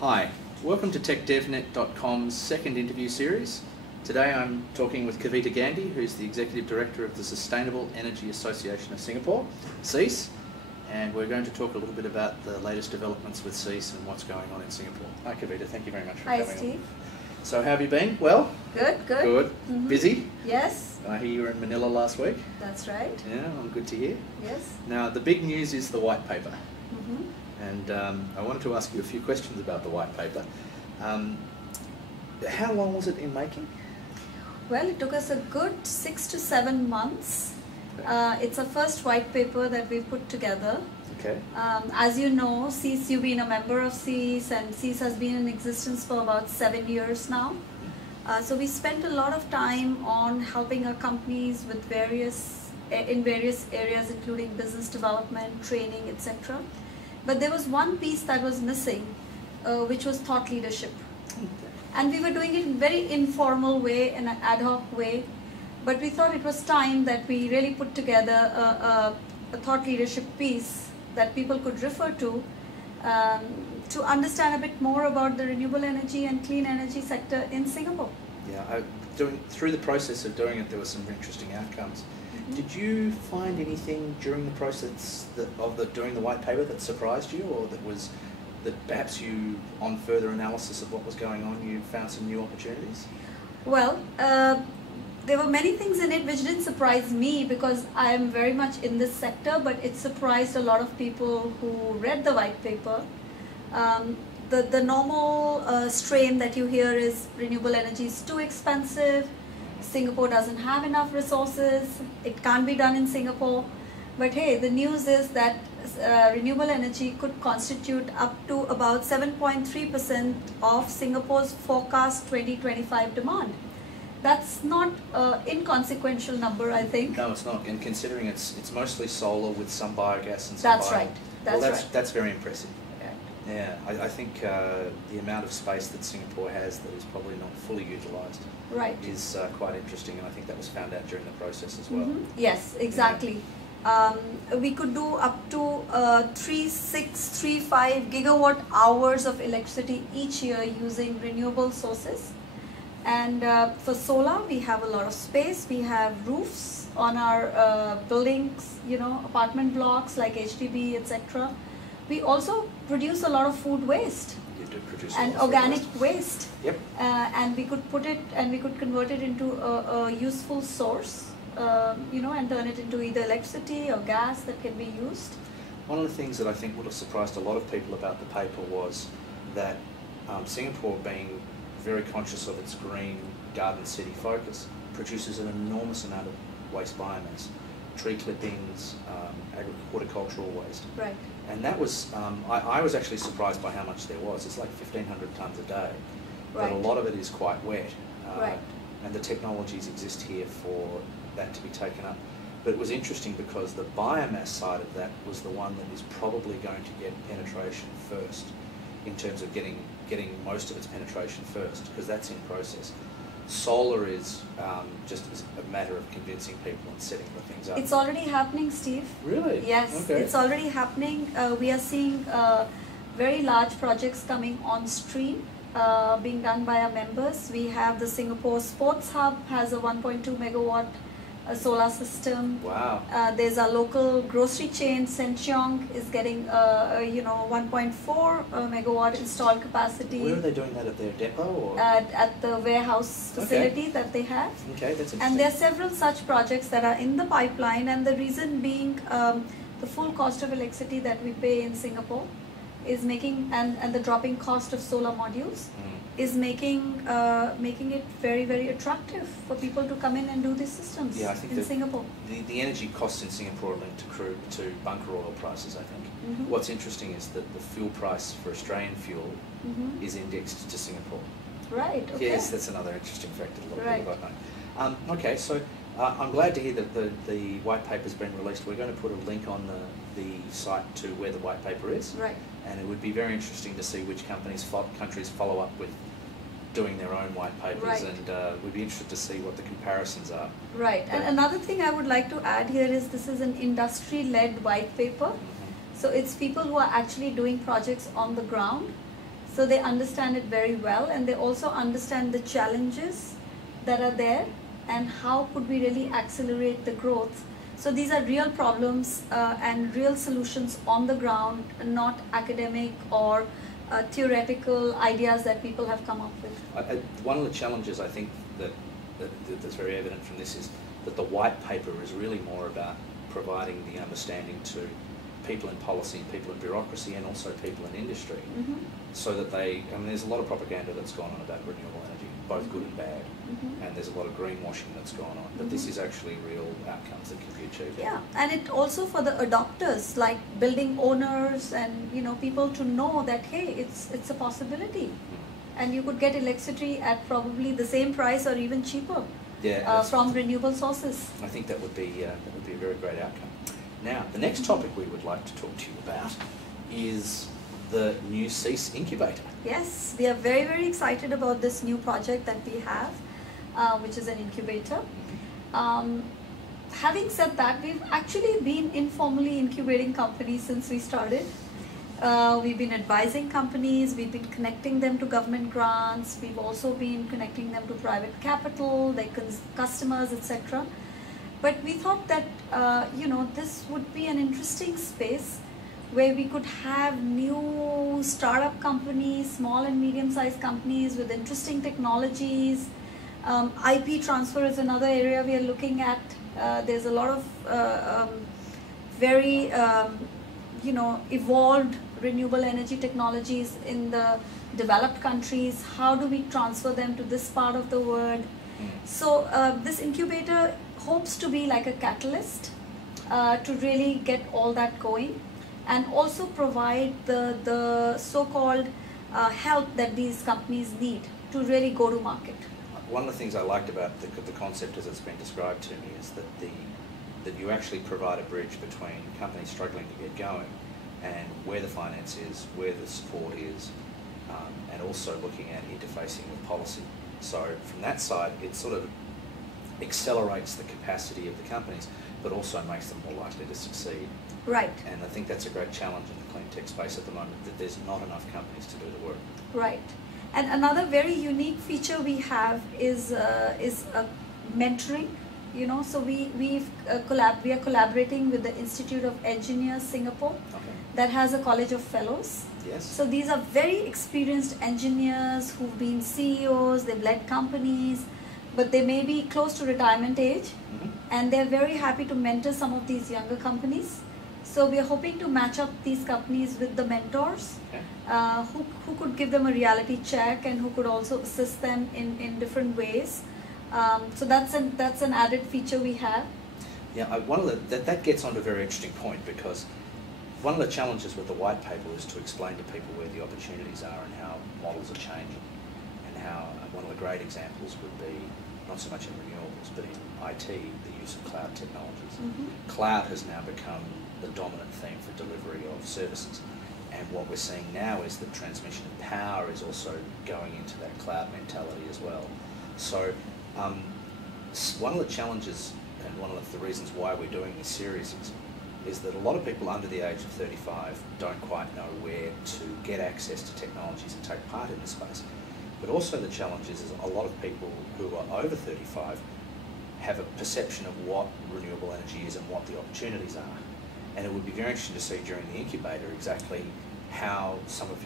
Hi, welcome to TechDevNet.com's second interview series. Today I'm talking with Kavita Gandhi, who's the Executive Director of the Sustainable Energy Association of Singapore, SEAS, and we're going to talk a little bit about the latest developments with SEAS and what's going on in Singapore. Hi Kavita, thank you very much for coming. Hi Steve. So how have you been? Well? Good. Good. Busy? Yes. I hear you were in Manila last week. That's right. Yeah, I'm good to hear. Yes. Now the big news is the white paper. And I wanted to ask you a few questions about the white paper. How long was it in making? Well, it took us a good 6 to 7 months. It's our first white paper that we put together. Okay. As you know, SEAS, you've been a member of SEAS, and SEAS has been in existence for about 7 years now. So we spent a lot of time on helping our companies with in various areas, including business development, training, etc. But there was one piece that was missing, which was thought leadership. And we were doing it in a very informal way, in an ad hoc way. But we thought it was time that we really put together a thought leadership piece that people could refer to understand a bit more about the renewable energy and clean energy sector in Singapore. Yeah, through the process of doing it, there were some interesting outcomes. Did you find anything during the process doing the white paper that surprised you, or that perhaps you, on further analysis of what was going on, you found some new opportunities? Well, there were many things in it which didn't surprise me because I am very much in this sector, but it surprised a lot of people who read the white paper. The normal strain that you hear is renewable energy is too expensive, Singapore doesn't have enough resources, it can't be done in Singapore. But hey, the news is that renewable energy could constitute up to about 7.3% of Singapore's forecast 2025 demand. That's not an inconsequential number, I think. No, it's not. And considering it's mostly solar with some biogas and some That's right. That's very impressive. Yeah, I think the amount of space that Singapore has that is probably not fully utilised is quite interesting, and I think that was found out during the process as well. Yes, exactly. Yeah. We could do up to 3635 gigawatt hours of electricity each year using renewable sources. And for solar, we have a lot of space. We have roofs on our buildings, apartment blocks like HDB, etc. We also produce a lot of food waste. You do produce and organic waste. Yep. And we could put it and we could convert it into a useful source, and turn it into either electricity or gas that can be used. One of the things that I think would have surprised a lot of people about the paper was that Singapore, being very conscious of its green garden city focus, produces an enormous amount of waste biomass, tree clippings, horticultural waste. Right. And that was, I was actually surprised by how much there was. It's like 1,500 tonnes a day, but a lot of it is quite wet. And the technologies exist here for that to be taken up. But it was interesting because the biomass side of that was the one that is probably going to get penetration first, in terms of getting most of its penetration first, because that's in process. Solar is just a matter of convincing people and setting the things up. It's already happening, Steve. Really? Yes, okay. It's already happening. We are seeing very large projects coming on stream, being done by our members. We have the Singapore Sports Hub, has a 1.2 megawatt solar system. Wow. There's a local grocery chain, Sencheong, is getting 1.4 megawatt installed capacity. Where are they doing that, at their depot? Or? At the warehouse facility that they have. Okay, that's interesting. And there are several such projects that are in the pipeline, and the reason being the full cost of electricity that we pay in Singapore is making, and the dropping cost of solar modules is making it very, very attractive for people to come in and do these systems in Singapore. The energy costs in Singapore are linked to bunker oil prices, I think. What's interesting is that the fuel price for Australian fuel is indexed to Singapore. Right, okay. Yes, that's another interesting fact that a lot of people don't know. Okay, so I'm glad to hear that the white paper's been released. We're going to put a link on the site to where the white paper is. Right. And it would be very interesting to see which countries follow up with doing their own white papers, and we'd be interested to see what the comparisons are. Right, and another thing I would like to add here is this is an industry-led white paper. So it's people who are actually doing projects on the ground So they understand it very well, and they also understand the challenges that are there and how could we really accelerate the growth. So these are real problems and real solutions on the ground, not academic or theoretical ideas that people have come up with. One of the challenges I think that's very evident from this is that the white paper is really more about providing the understanding to people in policy, people in bureaucracy, and also people in industry, so that there's a lot of propaganda that's gone on about renewable energy, both good and bad, and there's a lot of greenwashing that's gone on, but this is actually real outcomes that can be achieved. Yeah, and it also for the adopters, like building owners and people to know that, hey, it's a possibility, and you could get electricity at probably the same price or even cheaper from renewable sources. I think that would be a very great outcome. Now, the next topic we would like to talk to you about is the new CEASE incubator. Yes, we are very, very excited about this new project that we have, which is an incubator. Having said that, we've actually been informally incubating companies since we started. We've been advising companies, we've been connecting them to government grants, we've also been connecting them to private capital, their customers, etc. But we thought that this would be an interesting space where we could have new startup companies, small and medium-sized companies with interesting technologies. IP transfer is another area we are looking at. There's a lot of very evolved renewable energy technologies in the developed countries. How do we transfer them to this part of the world? So this incubator hopes to be like a catalyst to really get all that going, and also provide the so-called help that these companies need to really go to market. One of the things I liked about the concept as it's been described to me is that that you actually provide a bridge between companies struggling to get going and where the finance is, where the support is, and also looking at interfacing with policy. So from that side, it sort of accelerates the capacity of the companies, but also makes them more likely to succeed. Right. And I think that's a great challenge in the clean tech space at the moment, that there's not enough companies to do the work. Right. And another very unique feature we have is mentoring. So we are collaborating with the Institute of Engineers Singapore, that has a college of fellows. Yes. So these are very experienced engineers who've been CEOs, they've led companies, but they may be close to retirement age, and they're very happy to mentor some of these younger companies. So we are hoping to match up these companies with the mentors, who could give them a reality check and who could also assist them in different ways. So that's an added feature we have. Yeah, that gets onto a very interesting point, because one of the challenges with the white paper is to explain to people where the opportunities are and how models are changing, and how one of the great examples would be not so much in renewables but in IT, the use of cloud technologies. Cloud has now become the dominant theme for delivery of services, and what we're seeing now is that transmission of power is also going into that cloud mentality as well. So one of the challenges and one of the reasons why we're doing this series is that a lot of people under the age of 35 don't quite know where to get access to technologies and take part in this space. But also the challenge is a lot of people who are over 35 have a perception of what renewable energy is and what the opportunities are. And it would be very interesting to see during the incubator exactly how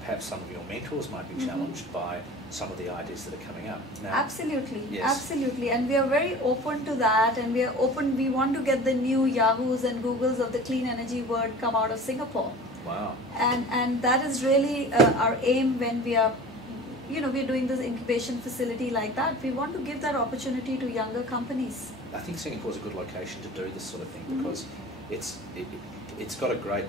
perhaps some of your mentors might be challenged by some of the ideas that are coming up. Now, absolutely, yes. Absolutely, and we are very open to that, and we want to get the new Yahoos and Googles of the clean energy world come out of Singapore. Wow. And that is really our aim when we are, we're doing this incubation facility like that. We want to give that opportunity to younger companies. I think Singapore is a good location to do this sort of thing, because it's got a great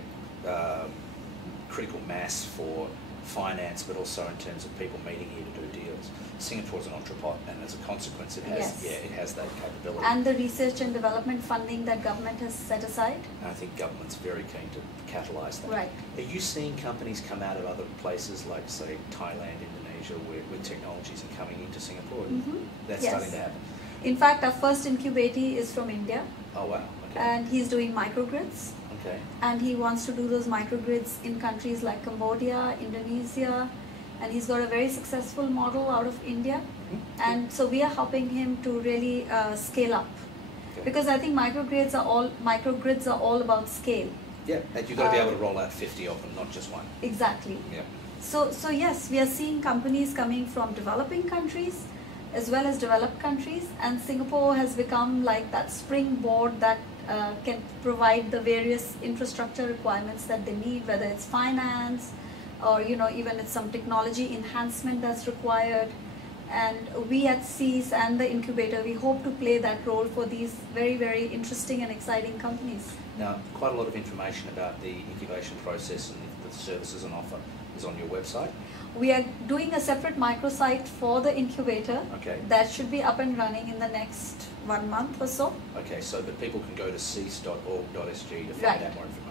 critical mass for finance, but also in terms of people meeting here to do deals. Singapore is an entrepot, and as a consequence, it has that capability. And the research and development funding that government has set aside. And I think government's very keen to catalyse that. Right. Are you seeing companies come out of other places like, say, Thailand, Indonesia, where technologies are coming into Singapore? That's starting to happen. In fact, our first incubatee is from India. Oh wow. Okay. And he's doing microgrids. Okay. And he wants to do those microgrids in countries like Cambodia, Indonesia, and he's got a very successful model out of India. And so we are helping him to really scale up, because I think microgrids are all about scale. Yeah, and you've got to be able to roll out 50 of them, not just one. Exactly. Yeah. So yes, we are seeing companies coming from developing countries as well as developed countries, and Singapore has become like that springboard that can provide the various infrastructure requirements that they need, whether it's finance or even it's some technology enhancement that's required. And we at CEAS and the incubator, we hope to play that role for these very, very interesting and exciting companies. Now, quite a lot of information about the incubation process and the services on offer is on your website. We are doing a separate microsite for the incubator. Okay. That should be up and running in the next 1 month or so. Okay, so that people can go to ceas.org.sg to find Right. out more information.